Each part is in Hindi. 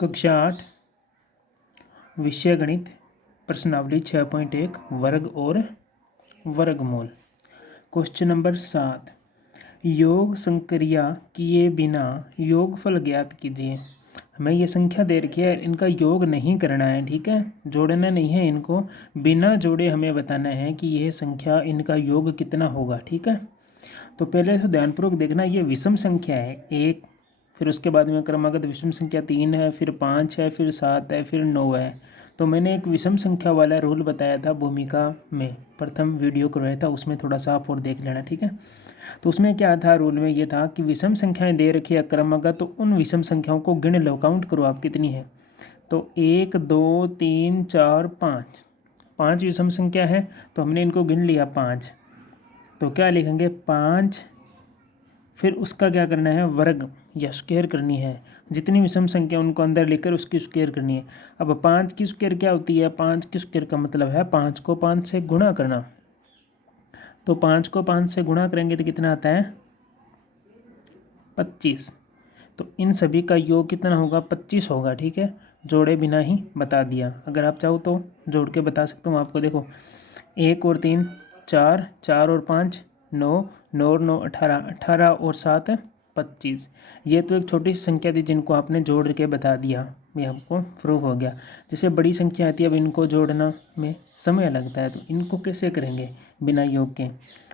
कक्षा 8 विषय गणित प्रश्नावली 6.1 वर्ग और वर्गमूल। क्वेश्चन नंबर 7, योग संक्रिया किए बिना योगफल ज्ञात कीजिए। हमें ये संख्या दे रखी है, इनका योग नहीं करना है, ठीक है, जोड़ना नहीं है इनको, बिना जोड़े हमें बताना है कि यह संख्या इनका योग कितना होगा। ठीक है, तो पहले तो ध्यानपूर्वक देखना, ये विषम संख्या है 1, फिर उसके बाद में क्रमागत विषम संख्या 3 है, फिर 5 है, फिर 7 है, फिर 9 है। तो मैंने एक विषम संख्या वाला रूल बताया था भूमिका में, प्रथम वीडियो करवाया था, उसमें थोड़ा सा आप और देख लेना। ठीक है, तो उसमें क्या था, रूल में ये था कि विषम संख्याएं दे रखी है क्रमागत, तो उन विषम संख्याओं को गिन लो, काउंट करो आप कितनी है। तो 1 2 3 4 5, 5 विषम संख्या है, तो हमने इनको गिन लिया 5। तो क्या लिखेंगे 5, फिर उसका क्या करना है, वर्ग या स्क्वायर करनी है। जितनी विषम संख्या उनको अंदर लेकर उसकी स्क्वायर करनी है। अब 5 की स्क्वायर क्या होती है, 5 की स्क्वायर का मतलब है 5 को 5 से गुणा करना। तो 5 को 5 से गुणा करेंगे तो कितना आता है 25। तो इन सभी का योग कितना होगा 25 होगा। ठीक है, जोड़े बिना ही बता दिया। अगर आप चाहो तो जोड़ के बता सकता हूँ आपको। देखो 1 और 3 4, 4 और 5 9, 9 और 9 18, 18 और 7 25। ये तो एक छोटी सी संख्या थी जिनको आपने जोड़ के बता दिया, ये हमको प्रूव हो गया। जैसे बड़ी संख्या आती है, अब इनको जोड़ना में समय लगता है, तो इनको कैसे करेंगे बिना योग के।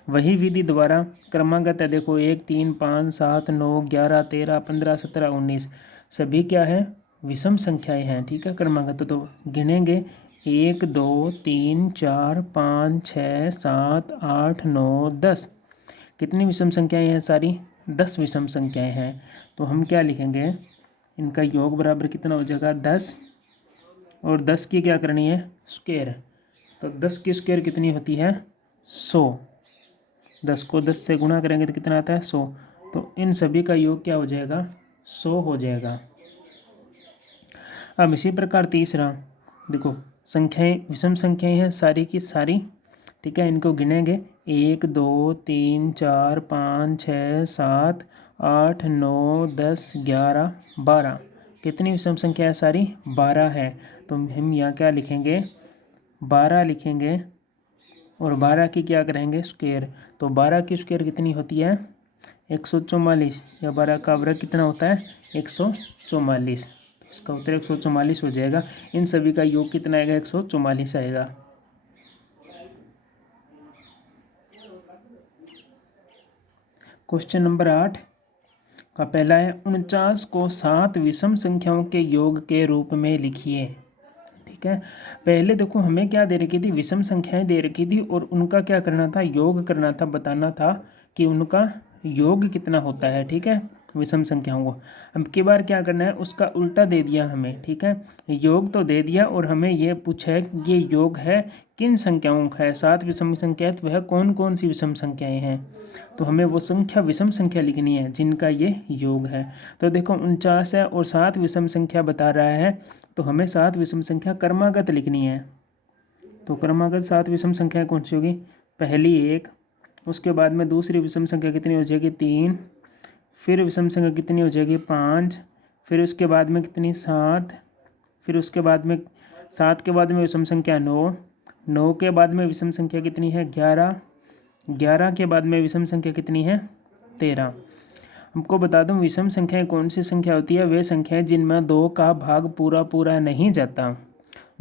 वही विधि द्वारा क्रमागत है। देखो 1 3 5 7 9 11 13 15 17 19 सभी क्या है, विषम संख्याएं हैं। ठीक है, क्रमागत तो गिनेंगे 1 2 3 4 5 6 7 8 9 10। कितनी विषम संख्याएं हैं, सारी 10 विषम संख्याएं हैं। तो हम क्या लिखेंगे, इनका योग बराबर कितना हो जाएगा 10, और 10 की क्या करनी है स्क्वायर। तो 10 की स्क्वायर कितनी होती है 100। 10 को 10 से गुणा करेंगे तो कितना आता है 100। तो इन सभी का योग क्या हो जाएगा 100 हो जाएगा। अब इसी प्रकार तीसरा, देखो संख्याएं विषम संख्याएं हैं सारी की सारी। ठीक है, इनको गिनेंगे 1 2 3 4 5 6 7 8 9 10 11 12। कितनी विषम संख्या है, सारी 12 है। तो हम यहाँ क्या लिखेंगे 12 लिखेंगे, और 12 की क्या करेंगे स्क्वायर। तो 12 की स्क्वायर कितनी होती है 144, या 12 का वर्ग कितना होता है 144। इसका उत्तर 144 हो जाएगा। इन सभी का योग कितना आएगा 144 आएगा। क्वेश्चन नंबर 8 का पहला है 49 को 7 विषम संख्याओं के योग के रूप में लिखिए। ठीक है, पहले देखो हमें क्या दे रखी थी, विषम संख्याएं दे रखी थी, और उनका क्या करना था, योग करना था, बताना था कि उनका योग कितना होता है। ठीक है, विषम संख्याओं को अब की बार क्या करना है, उसका उल्टा दे दिया हमें। ठीक है, योग तो दे दिया, और हमें ये पूछा है कि ये योग है किन संख्याओं का है। 7 विषम संख्या, तो वह कौन कौन सी विषम संख्याएं हैं। तो हमें वो संख्या विषम संख्या लिखनी है जिनका ये योग है। तो देखो 49 है और 7 विषम संख्या बता रहा है, तो हमें 7 विषम संख्या क्रमागत लिखनी है। तो क्रमागत 7 विषम संख्या कौन सी होगी, पहली 1, उसके बाद में दूसरी विषम संख्या कितनी हो जाएगी 3, फिर विषम संख्या कितनी हो जाएगी 5, फिर उसके बाद में कितनी 7, फिर उसके बाद में 7 के बाद में विषम संख्या 9, 9 के बाद में विषम संख्या कितनी है 11, 11 के बाद में विषम संख्या कितनी है 13। हमको बता दूं विषम संख्याएं कौन सी संख्या होती है, वे संख्याएं जिनमें 2 का भाग पूरा पूरा नहीं जाता।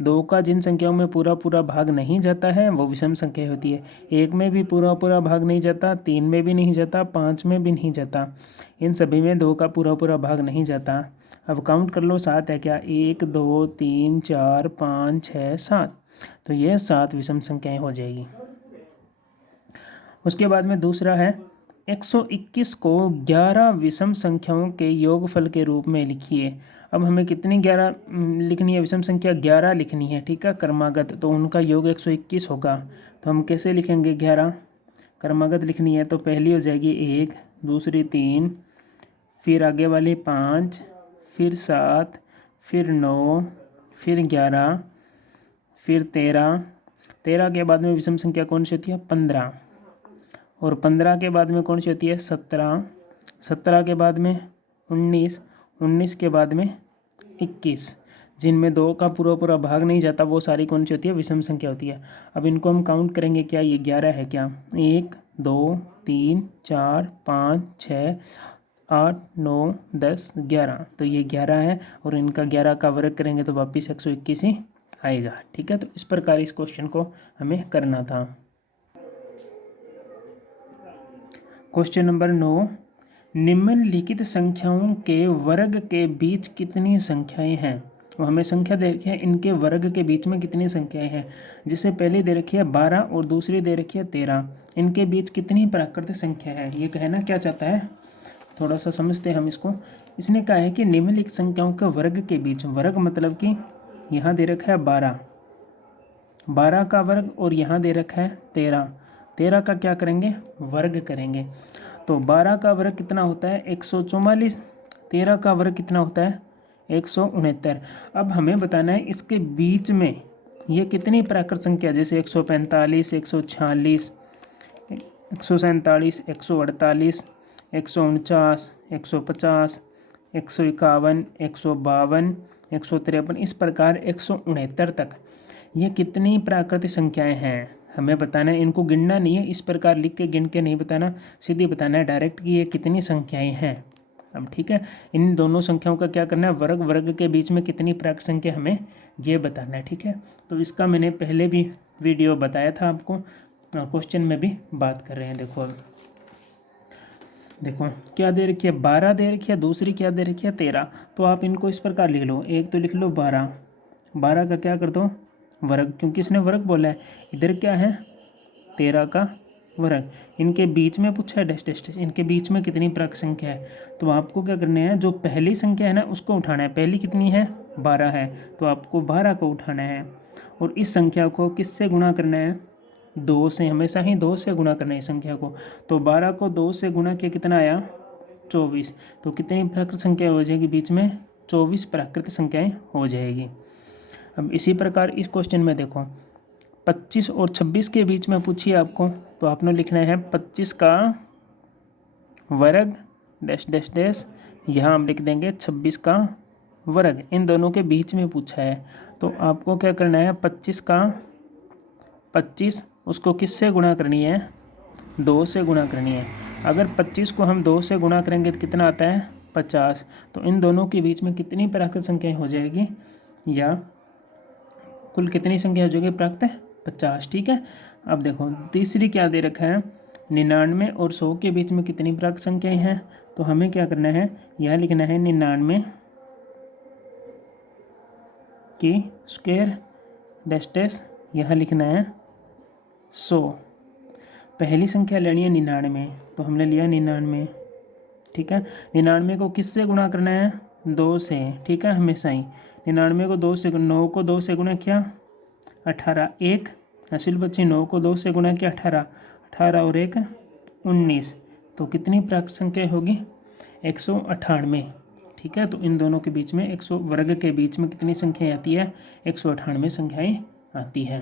2 का जिन संख्याओं में पूरा पूरा भाग नहीं जाता है वो विषम संख्या होती है। 1 में भी पूरा पूरा भाग नहीं जाता, 3 में भी नहीं जाता, 5 में भी नहीं जाता। इन सभी में 2 का पूरा पूरा भाग नहीं जाता। अब काउंट कर लो 7 है क्या, 1 2 3 4 5 6 7। तो ये 7 विषम संख्याएं हो जाएगी। उसके बाद में दूसरा है 121 को 11 विषम संख्याओं के योगफल के रूप में लिखिए। अब हमें कितनी 11 लिखनी है, विषम संख्या 11 लिखनी है। ठीक है, क्रमागत, तो उनका योग 121 होगा। तो हम कैसे लिखेंगे 11 क्रमागत लिखनी है, तो पहली हो जाएगी 1, दूसरी 3, फिर आगे वाली 5, फिर 7, फिर 9, फिर 11, फिर 13। 13 के बाद में विषम संख्या कौन सी होती है 15, और 15 के बाद में कौन सी होती है 17, 17 के बाद में 19, 19 के बाद में 121, जिनमें 2 का पूरा पूरा भाग नहीं जाता वो सारी कौन सी होती है, विषम संख्या होती है। अब इनको हम काउंट करेंगे, क्या ये 11 है क्या, 1 2 3 4 5 6 8 9 10 11, तो ये 11 है और इनका 11 का वर्ग करेंगे तो वापिस 121 ही आएगा। ठीक है, तो इस प्रकार इस क्वेश्चन को हमें करना था। क्वेश्चन नंबर 9, निम्नलिखित संख्याओं के वर्ग के बीच कितनी संख्याएं हैं। तो हमें संख्या दे रखी है, इनके वर्ग के बीच में कितनी संख्याएं हैं। जिसे पहली दे रखी है 12 और दूसरी दे रखी है 13, इनके बीच कितनी प्राकृतिक संख्या है। ये कहना क्या चाहता है, थोड़ा सा समझते हैं हम इसको। इसने कहा है कि निम्नलिखित संख्याओं के वर्ग के बीच, वर्ग मतलब कि यहाँ दे रखा है 12, 12 का वर्ग, और यहाँ दे रखा है 13, 13 का क्या करेंगे, वर्ग करेंगे। तो 12 का वर्ग कितना होता है 144, 13 का वर्ग कितना होता है 169। अब हमें बताना है इसके बीच में ये कितनी प्राकृत संख्या, जैसे 145, 146, 147, 148, 149, 150, 151, 152, 153, इस प्रकार 169 तक ये कितनी प्राकृतिक संख्याएं हैं हमें बताना है। इनको गिनना नहीं है, इस प्रकार लिख के गिन के नहीं बताना, सीधे बताना है डायरेक्ट कि ये कितनी संख्याएं हैं। अब ठीक है, इन दोनों संख्याओं का क्या करना है, वर्ग, वर्ग के बीच में कितनी प्राकृत संख्या हमें ये बताना है। ठीक है, तो इसका मैंने पहले भी वीडियो बताया था आपको, क्वेश्चन में भी बात कर रहे हैं। देखो अब देखो क्या दे रखी है, 12 दे रखी है, दूसरी क्या दे रखी है 13। तो आप इनको इस प्रकार लिख लो, एक तो लिख लो 12, 12 का क्या कर दो वर्ग, क्योंकि इसने वर्ग बोला है। इधर क्या है 13 का वर्ग, इनके बीच में पूछा है डैश डैश डैश, इनके बीच में कितनी प्राकृत संख्या है। तो आपको क्या करना है, जो पहली संख्या है ना उसको उठाना है। पहली कितनी है 12 है, तो आपको 12 को उठाना है और इस संख्या को किससे गुणा करना है, 2 से, हमेशा ही 2 से गुणा करना है इस संख्या को। तो 12 को 2 से गुणा किया कितना आया 24, तो कितनी प्राकृत संख्या हो जाएगी बीच में, 24 प्राकृत संख्याएं हो जाएगी। अब इसी प्रकार इस क्वेश्चन में देखो 25 और 26 के बीच में पूछिए आपको, तो आपने लिखना है 25 का वर्ग डैश डैश डैश, यहाँ हम लिख देंगे 26 का वर्ग, इन दोनों के बीच में पूछा है। तो आपको क्या करना है 25 का 25 उसको किससे गुणा करनी है, 2 से गुणा करनी है। अगर 25 को हम 2 से गुणा करेंगे तो कितना आता है 50, तो इन दोनों के बीच में कितनी प्राकृत संख्याएं हो जाएगी, या कुल कितनी संख्या हो जाएगी प्राकृत 50। ठीक है, अब देखो तीसरी क्या दे रखा है, 99 और 100 के बीच में कितनी प्राकृत संख्याएं हैं। तो हमें क्या करना है, यह लिखना है 99 की स्क्वायर डैश डैश, यहाँ लिखना है 100। पहली संख्या लेनी है 99, तो हमने लिया 99। ठीक है, 99 को किससे गुणा करना है, 2 से। ठीक है, हमेशा ही 99 को 2 से, 9 को 2 से गुणा किया 18, 1 हासिल बची, 9 को 2 से गुणा किया 18, 18 और 1 19, तो कितनी प्राकृत संख्या होगी 198। ठीक है, तो इन दोनों के बीच में 100 वर्ग के बीच में कितनी संख्याएं आती है, 198 संख्याएं आती है।